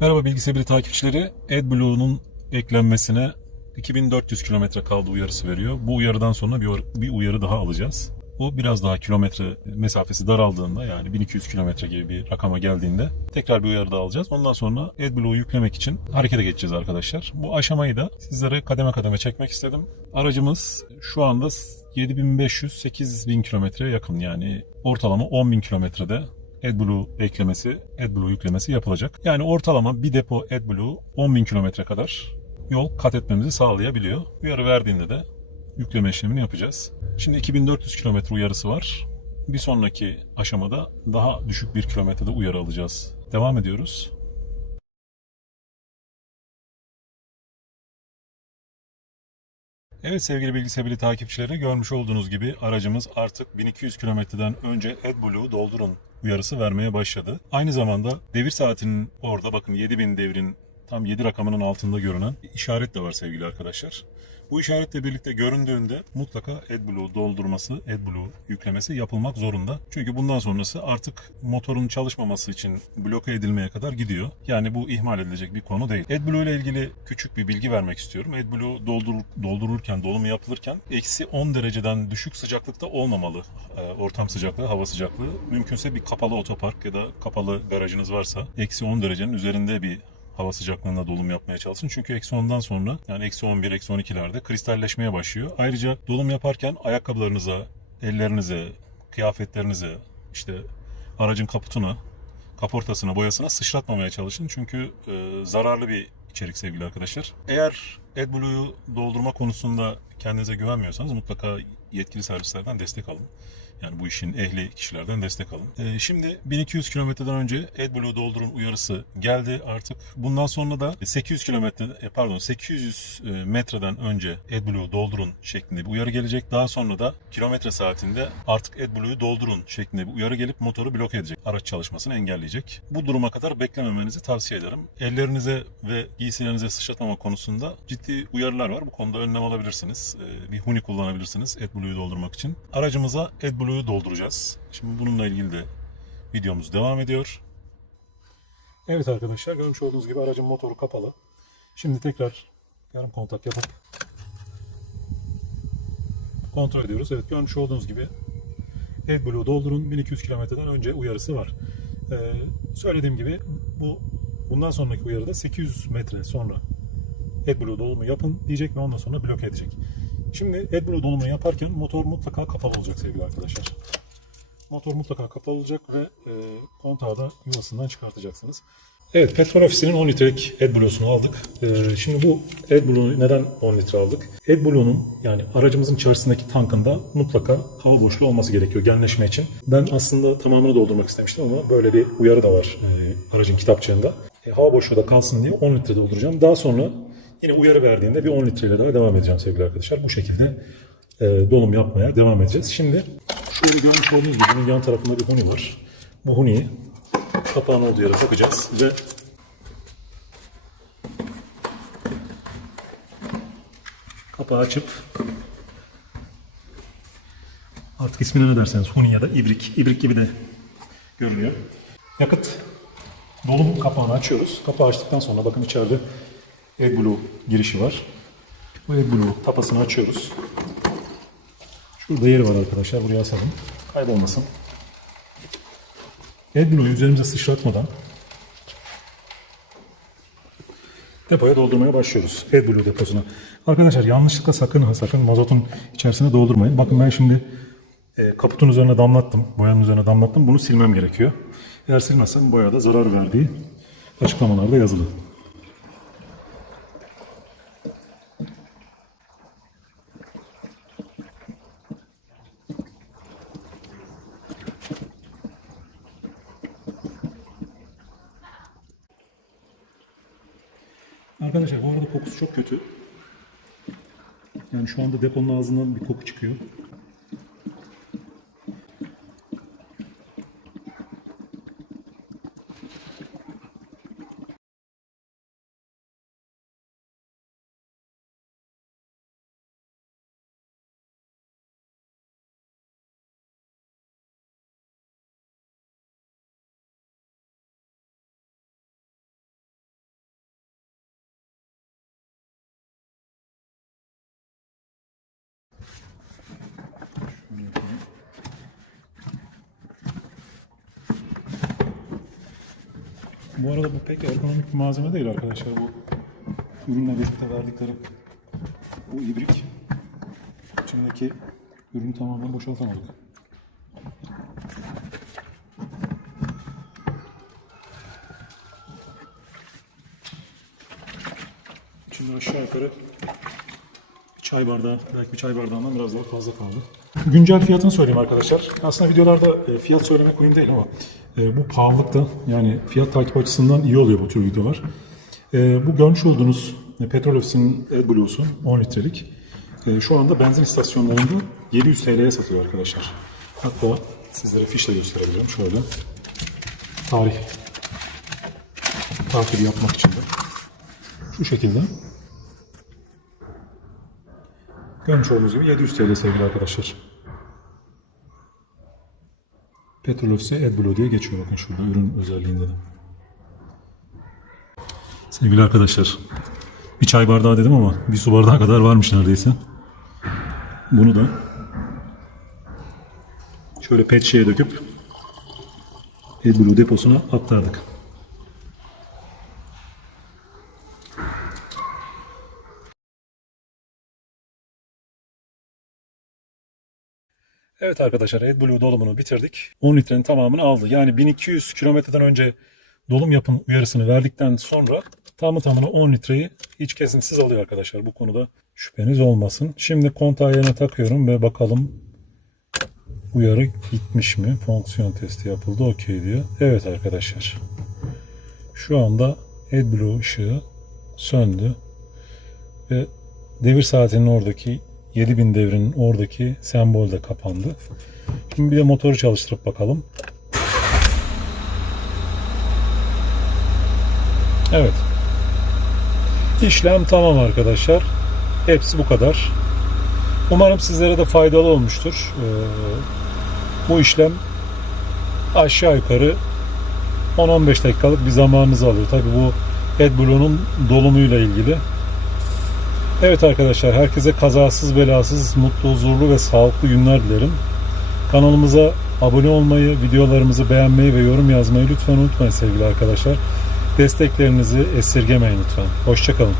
Merhaba bilgisayarı takipçileri. AdBlue'nun eklenmesine 2400 kilometre kaldı uyarısı veriyor. Bu uyarıdan sonra bir, bir uyarı daha alacağız. Bu biraz daha kilometre mesafesi daraldığında yani 1200 kilometre gibi bir rakama geldiğinde tekrar bir uyarı daha alacağız. Ondan sonra AdBlue'u yüklemek için harekete geçeceğiz arkadaşlar. Bu aşamayı da sizlere kademe kademe çekmek istedim. Aracımız şu anda 7500-8000 kilometreye yakın yani ortalama 10.000 kilometrede AdBlue eklemesi, AdBlue yüklemesi yapılacak. Yani ortalama bir depo AdBlue 10.000 kilometre kadar yol kat etmemizi sağlayabiliyor. Uyarı verdiğinde de yükleme işlemini yapacağız. Şimdi 2400 kilometre uyarısı var. Bir sonraki aşamada daha düşük bir kilometrede uyarı alacağız. Devam ediyoruz. Evet sevgili bilgisayarı takipçileri görmüş olduğunuz gibi aracımız artık 1200 kilometreden önce AdBlue'u doldurun uyarısı vermeye başladı. Aynı zamanda devir saatinin orada bakın 7000 devrin tam 7 rakamının altında görünen işaret de var sevgili arkadaşlar. Bu işaretle birlikte göründüğünde mutlaka AdBlue doldurması, AdBlue yüklemesi yapılmak zorunda. Çünkü bundan sonrası artık motorun çalışmaması için bloke edilmeye kadar gidiyor. Yani bu ihmal edilecek bir konu değil. AdBlue ile ilgili küçük bir bilgi vermek istiyorum. AdBlue doldur, doldururken, dolumu yapılırken eksi 10 dereceden düşük sıcaklıkta olmamalı. Ee, ortam sıcaklığı, hava sıcaklığı. Mümkünse bir kapalı otopark ya da kapalı garajınız varsa eksi 10 derecenin üzerinde bir hava sıcaklığında dolum yapmaya çalışın. Çünkü eksi 10'dan sonra yani eksi 11, eksi 12'lerde kristalleşmeye başlıyor. Ayrıca dolum yaparken ayakkabılarınıza, ellerinize, kıyafetlerinize, işte aracın kaputuna, kaportasına, boyasına sıçratmamaya çalışın. Çünkü e, zararlı bir içerik sevgili arkadaşlar. Eğer AdBlue'yu doldurma konusunda kendinize güvenmiyorsanız mutlaka yetkili servislerden destek alın. Yani bu işin ehli kişilerden destek alın. Ee, şimdi 1200 kilometreden önce AdBlue doldurun uyarısı geldi. Artık bundan sonra da 800 kilometre e, pardon 800 e, metreden önce AdBlue doldurun şeklinde bir uyarı gelecek. Daha sonra da kilometre saatinde artık AdBlue'yu doldurun şeklinde bir uyarı gelip motoru bloke edecek. Araç çalışmasını engelleyecek. Bu duruma kadar beklememenizi tavsiye ederim. Ellerinize ve giysilerinize sıçratmama konusunda ciddi uyarılar var. Bu konuda önlem alabilirsiniz. Ee, Bir huni kullanabilirsiniz AdBlue'yu doldurmak için. Aracımıza AdBlue'yu dolduracağız. Şimdi bununla ilgili de videomuz devam ediyor. Evet arkadaşlar görmüş olduğunuz gibi aracın motoru kapalı. Şimdi tekrar yarım kontak yapıp kontrol ediyoruz. Evet görmüş olduğunuz gibi AdBlue doldurun 1200 kilometreden önce uyarısı var. Ee, söylediğim gibi bu bundan sonraki uyarıda 800 metre sonra AdBlue dolumu yapın diyecek ve ondan sonra bloke edecek. Şimdi AdBlue dolumu yaparken motor mutlaka kapalı olacak sevgili arkadaşlar. Motor mutlaka kapalı olacak ve e, kontağı da yuvasından çıkartacaksınız. Evet, petrol ofisinin 10 litrelik AdBlue'sunu aldık. E, şimdi bu AdBlue'nu neden 10 litre aldık? AdBlue'nun yani aracımızın içerisindeki tankında mutlaka hava boşluğu olması gerekiyor genleşme için. Ben aslında tamamını doldurmak istemiştim ama böyle bir uyarı da var e, aracın kitapçığında. E, hava boşluğu da kalsın diye 10 litre dolduracağım. Daha sonra yine uyarı verdiğinde bir 10 litreyle daha devam edeceğim sevgili arkadaşlar. Bu şekilde e, dolum yapmaya devam edeceğiz. Şimdi şöyle görmüş olduğunuz gibi bunun yan tarafında bir huni var. Bu huniyi kapağın olduğu yere takacağız ve kapağı açıp artık ismine ne derseniz huni ya da ibrik, ibrik gibi de görünüyor. Yakıt dolum kapağını açıyoruz. Kapağı açtıktan sonra bakın içeride AdBlue girişi var. Bu AdBlue tapasını açıyoruz. Şurada yeri var arkadaşlar. Buraya asalım. Kaybolmasın. AdBlue'yu üzerimize sıçratmadan depoya doldurmaya başlıyoruz. AdBlue deposuna. Arkadaşlar yanlışlıkla sakın sakın mazotun içerisine doldurmayın. Bakın ben şimdi e, kaputun üzerine damlattım. Boyanın üzerine damlattım. Bunu silmem gerekiyor. Eğer silmezsem boyada zarar verdiği açıklamalarda yazılı. Arkadaşlar bu arada kokusu çok kötü. Yani şu anda deponun ağzından bir koku çıkıyor. Bu arada bu pek ergonomik bir malzeme değil arkadaşlar. Bu ürünle birlikte verdikleri bu ibrik içindeki ürünü tamamen boşaltamadık. İçinde aşağı yukarı çay bardağı, belki bir çay bardağından biraz daha fazla kaldı. Güncel fiyatını söyleyeyim arkadaşlar. Aslında videolarda e, fiyat söylemek uyum değil ama e, bu pahalılık da yani fiyat takip açısından iyi oluyor bu tür videolar. E, bu görmüş olduğunuz e, Petrol Ofisi'nin AdBlue'su 10 litrelik. E, şu anda benzin istasyonlarında 700 TL'ye satıyor arkadaşlar. Hatta sizlere fişle gösterebilirim şöyle. Tarih takibi yapmak için de. Şu şekilde. Görmüş olduğunuz gibi 700 TL sevgili arkadaşlar. Petrol Ofisi AdBlue diye geçiyor bakın şurada ürün özelliğinde de. Sevgili arkadaşlar, bir çay bardağı dedim ama bir su bardağı kadar varmış neredeyse. Bunu da şöyle pet şişeye döküp AdBlue deposuna aktardık. Evet arkadaşlar AdBlue dolumunu bitirdik. 10 litrenin tamamını aldı. Yani 1200 kilometreden önce dolum yapın uyarısını verdikten sonra tamı tamına 10 litreyi hiç kesintisiz alıyor arkadaşlar. Bu konuda şüpheniz olmasın. Şimdi kontağı yerine takıyorum ve bakalım uyarı gitmiş mi? Fonksiyon testi yapıldı. Okey diyor. Evet arkadaşlar. Şu anda AdBlue ışığı söndü. Ve devir saatinin oradaki 7000 devrinin oradaki sembol de kapandı. Şimdi bir de motoru çalıştırıp bakalım. Evet. İşlem tamam arkadaşlar. Hepsi bu kadar. Umarım sizlere de faydalı olmuştur. Ee, bu işlem aşağı yukarı 10-15 dakikalık bir zamanınızı alıyor. Tabi bu AdBlue'nun dolumuyla ilgili. Evet arkadaşlar herkese kazasız belasız mutlu huzurlu ve sağlıklı günler dilerim. Kanalımıza abone olmayı, videolarımızı beğenmeyi ve yorum yazmayı lütfen unutmayın sevgili arkadaşlar. Desteklerinizi esirgemeyin lütfen. Hoşçakalın.